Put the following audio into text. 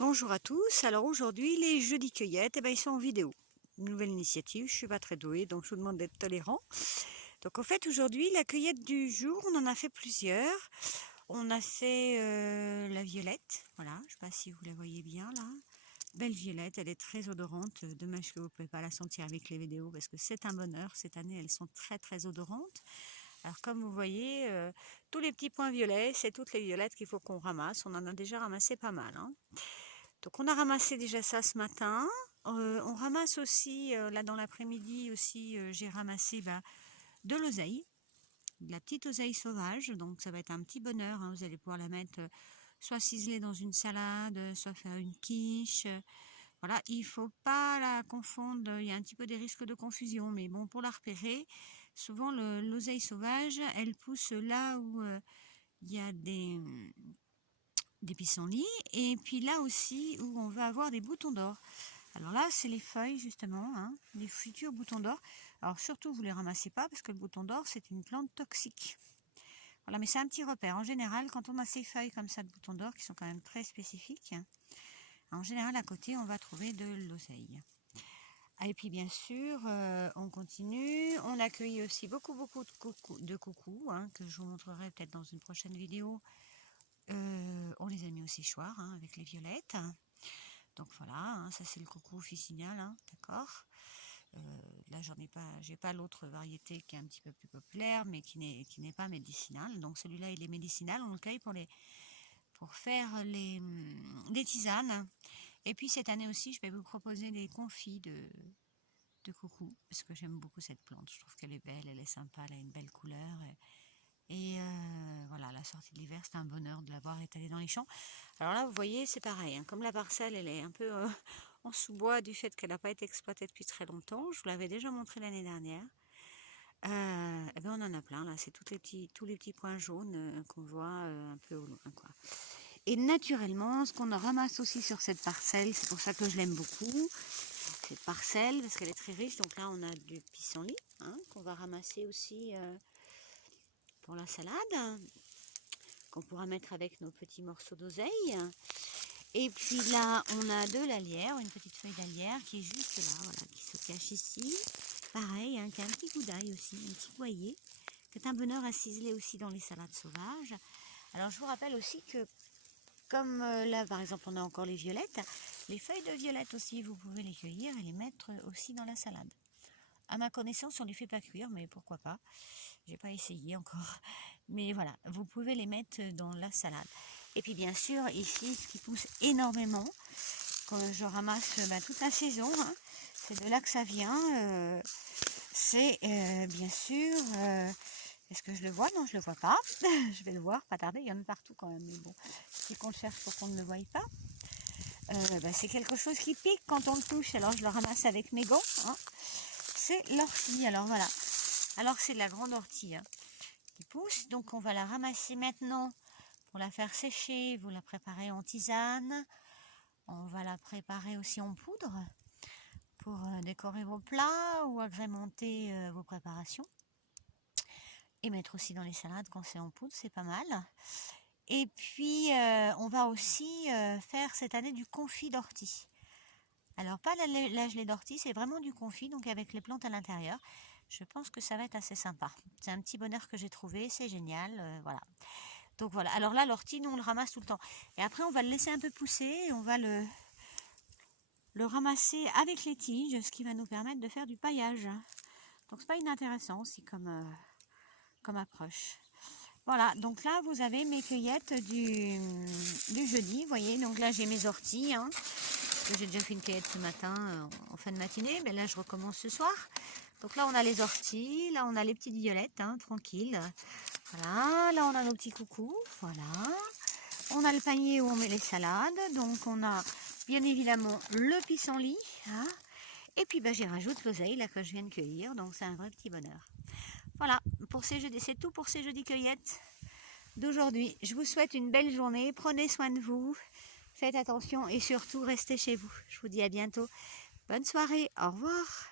Bonjour à tous, alors aujourd'hui les jeudis cueillettes, ils sont en vidéo. Une nouvelle initiative, je suis pas très douée donc je vous demande d'être tolérant. Donc en fait aujourd'hui la cueillette du jour, on en a fait plusieurs. On a fait la violette, voilà, je sais pas si vous la voyez bien là. Belle violette, elle est très odorante, dommage que vous ne pouvez pas la sentir avec les vidéos parce que c'est un bonheur, cette année elles sont très odorantes. Alors comme vous voyez, tous les petits points violets, c'est toutes les violettes qu'il faut qu'on ramasse, on en a déjà ramassé pas mal. Donc on a ramassé déjà ça ce matin. On ramasse aussi, là dans l'après-midi aussi, j'ai ramassé de l'oseille, de la petite oseille sauvage. Donc ça va être un petit bonheur, vous allez pouvoir la mettre soit ciselée dans une salade, soit faire une quiche. Voilà, il ne faut pas la confondre, il y a un petit peu des risques de confusion, mais bon, pour la repérer, souvent l'oseille sauvage, elle pousse là où il y a des pissenlits, et puis là aussi où on va avoir des boutons d'or. Alors là, c'est les feuilles justement, les futurs boutons d'or. Alors surtout, vous ne les ramassez pas parce que le bouton d'or, c'est une plante toxique. Voilà, mais c'est un petit repère. En général, quand on a ces feuilles comme ça de boutons d'or, qui sont quand même très spécifiques, en général, à côté, on va trouver de l'oseille. Et puis bien sûr, on continue. On accueille aussi beaucoup de coucous, que je vous montrerai peut-être dans une prochaine vidéo. On les a mis au séchoir avec les violettes. Donc voilà, ça c'est le coucou officinal, d'accord. Là j'ai pas l'autre variété qui est un petit peu plus populaire, mais qui n'est pas médicinale. Donc celui-là il est médicinal, on le cueille pour faire des tisanes. Et puis cette année aussi, je vais vous proposer des confits de coucou, parce que j'aime beaucoup cette plante. Je trouve qu'elle est belle, elle est sympa, elle a une belle couleur. Et voilà, la sortie de l'hiver, c'est un bonheur de l'avoir étalée dans les champs. Alors là, vous voyez, c'est pareil. Comme la parcelle, elle est un peu en sous-bois du fait qu'elle n'a pas été exploitée depuis très longtemps. Je vous l'avais déjà montré l'année dernière. Et ben on en a plein là. C'est tous les petits points jaunes qu'on voit un peu au loin, quoi. Et naturellement, ce qu'on ramasse aussi sur cette parcelle, c'est pour ça que je l'aime beaucoup, cette parcelle, parce qu'elle est très riche. Donc là, on a du pissenlit qu'on va ramasser aussi pour la salade, qu'on pourra mettre avec nos petits morceaux d'oseille. Et puis là, on a de l'alière, une petite feuille d'alière qui est juste là, voilà, qui se cache ici. Pareil, qui a un petit goût d'ail aussi, un petit goyer, qui est un bonheur à ciseler aussi dans les salades sauvages. Alors je vous rappelle aussi que, comme là par exemple on a encore les violettes, les feuilles de violette aussi, vous pouvez les cueillir et les mettre aussi dans la salade. À ma connaissance, on ne les fait pas cuire, mais pourquoi pas. J'ai pas essayé encore. Mais voilà, vous pouvez les mettre dans la salade. Et puis bien sûr, ici, ce qui pousse énormément, que je ramasse toute la saison, c'est de là que ça vient. C'est bien sûr... est-ce que je le vois? Non, je le vois pas. Je vais le voir, pas tarder, il y en a partout quand même. Mais bon, si on le cherche pour qu'on ne le voie pas. C'est quelque chose qui pique quand on le touche, alors je le ramasse avec mes gants. C'est l'ortie, alors voilà. Alors c'est de la grande ortie qui pousse, donc on va la ramasser maintenant pour la faire sécher. Vous la préparez en tisane, on va la préparer aussi en poudre pour décorer vos plats ou agrémenter vos préparations. Et mettre aussi dans les salades quand c'est en poudre, c'est pas mal. Et puis on va aussi faire cette année du confit d'ortie. Alors pas la gelée d'ortie, c'est vraiment du confit, donc avec les plantes à l'intérieur. Je pense que ça va être assez sympa. C'est un petit bonheur que j'ai trouvé, c'est génial, voilà. Donc voilà, alors là l'ortie, nous on le ramasse tout le temps. Et après on va le laisser un peu pousser, et on va le ramasser avec les tiges, ce qui va nous permettre de faire du paillage. Donc c'est pas inintéressant aussi comme approche. Voilà, donc là vous avez mes cueillettes du jeudi, vous voyez, donc là j'ai mes orties, j'ai déjà fait une cueillette ce matin en fin de matinée, mais là je recommence ce soir. Donc là on a les orties, là on a les petites violettes, tranquilles. Voilà, là on a nos petits coucous, voilà. On a le panier où on met les salades, donc on a bien évidemment le pissenlit, et puis j'y rajoute l'oseille là que je viens de cueillir, donc c'est un vrai petit bonheur. Voilà, pour ces jeudis, c'est tout pour ces jeudis cueillettes d'aujourd'hui. Je vous souhaite une belle journée, prenez soin de vous. Faites attention et surtout restez chez vous. Je vous dis à bientôt. Bonne soirée, au revoir.